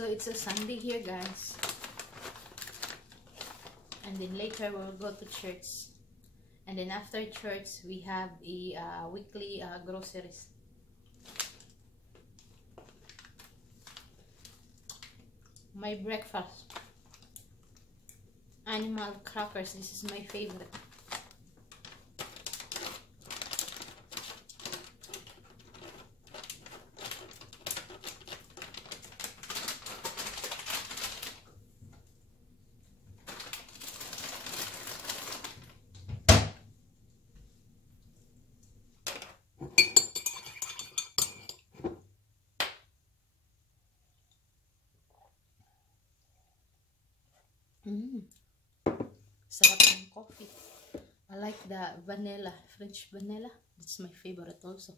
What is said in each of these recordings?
So it's a Sunday here, guys. And then later we'll go to church. And then after church, we have a weekly groceries. My breakfast. Animal crackers. This is my favorite. Sarap ng coffee. I like the vanilla, French vanilla. That's my favorite also.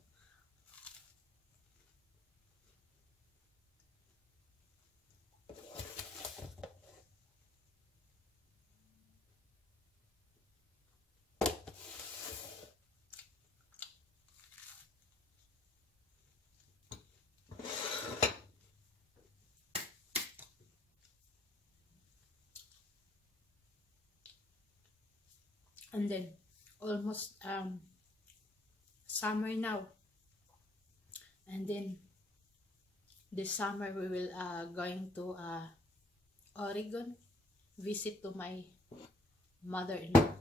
And then almost summer now, and then this summer we will going to Oregon, visit to my mother-in-law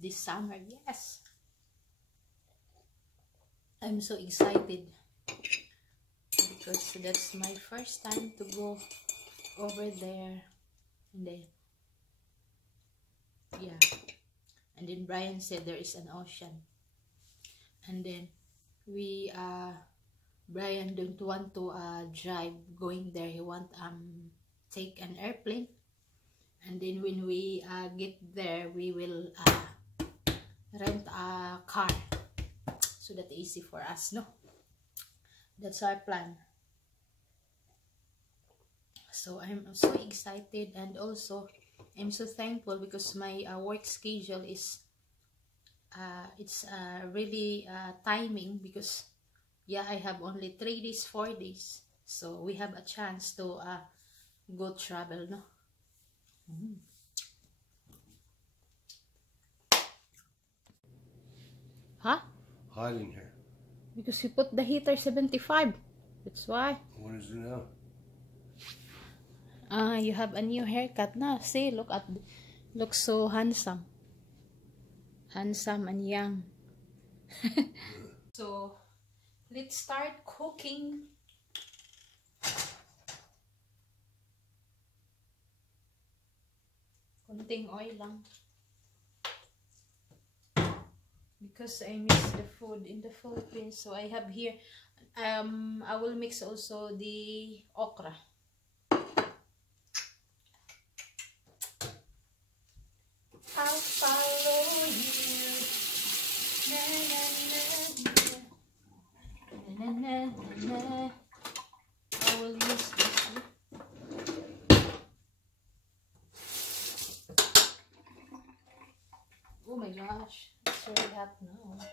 this summer. Yes, I'm so excited because that's my first time to go over there. And then yeah. And then Brian said there is an ocean. And then we, Brian don't want to drive going there. He want take an airplane. And then when we get there, we will rent a car. So that's easy for us, no? That's our plan. So I'm so excited, and also I'm so thankful because my work schedule is it's really timing, because yeah, I have only 3 days 4 days, so we have a chance to go travel, no? Huh? Hot in here. Because you put the heater 75, that's why. What is it now? You have a new haircut now. See, look so handsome. Handsome and young. So, let's start cooking. Konting oil lang. Because I miss the food in the Philippines. So, I have here, I will mix also the okra. I'll follow you. Na, na, na, na. Na, na, na, na. I will use this. Oh my gosh, it's really hot now.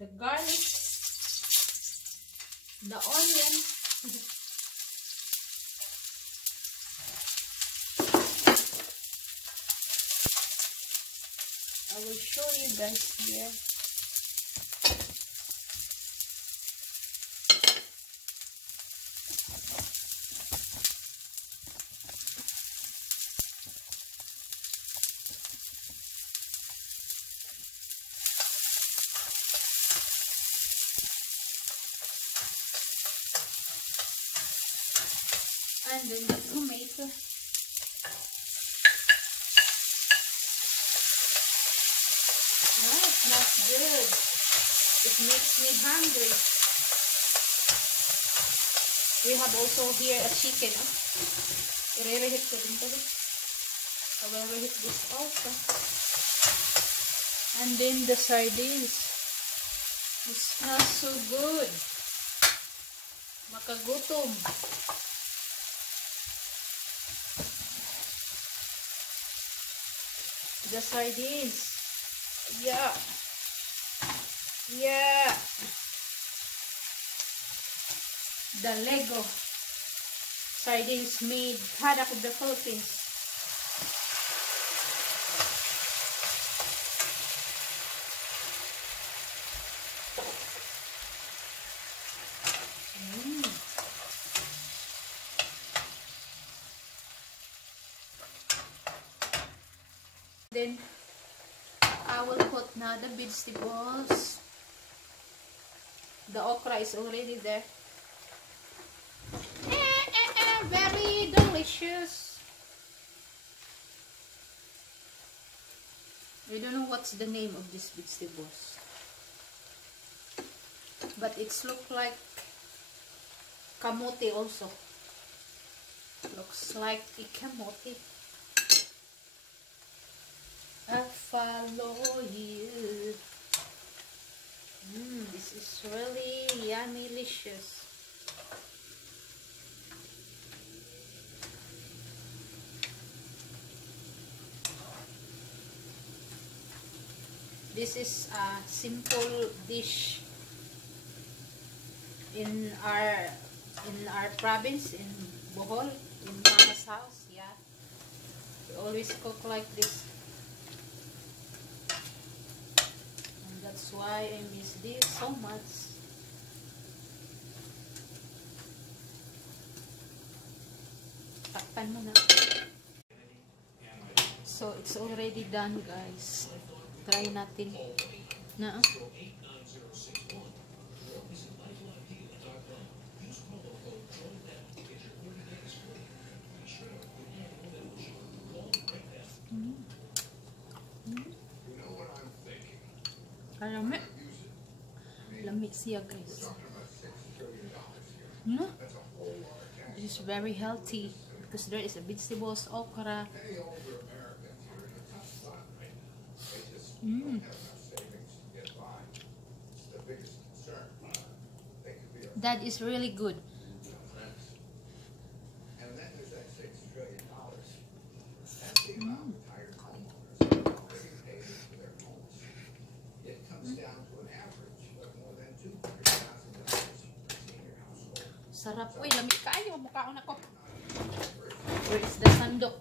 The garlic, the onion. I will show you guys here. And then the tomato. Smells good. It makes me hungry. We have also here a chicken. I-rehit ko din to. I will rehit this also. And then the sardines. It smells so good. Makagutom. The sardines. Yeah. Yeah. the Lego sardines made product of the Philippines. Then I will put now the vegetables. The okra is already there. Very delicious. I don't know what's the name of these vegetables, but it's look like kamote also. Looks like a kamote. I follow you. This is really yummy, delicious. This is a simple dish in our province, in Bohol, in Mama's house. Yeah, we always cook like this. That's why I miss this so much. Takpan mo na. So it's already done, guys. Try natin na. Lami. Lami siya, guys. It is very healthy because there is a vegetables, okra. That is really good. Sarap. Uy, lamig kayo. Mukhaon ako. Where is the sandok?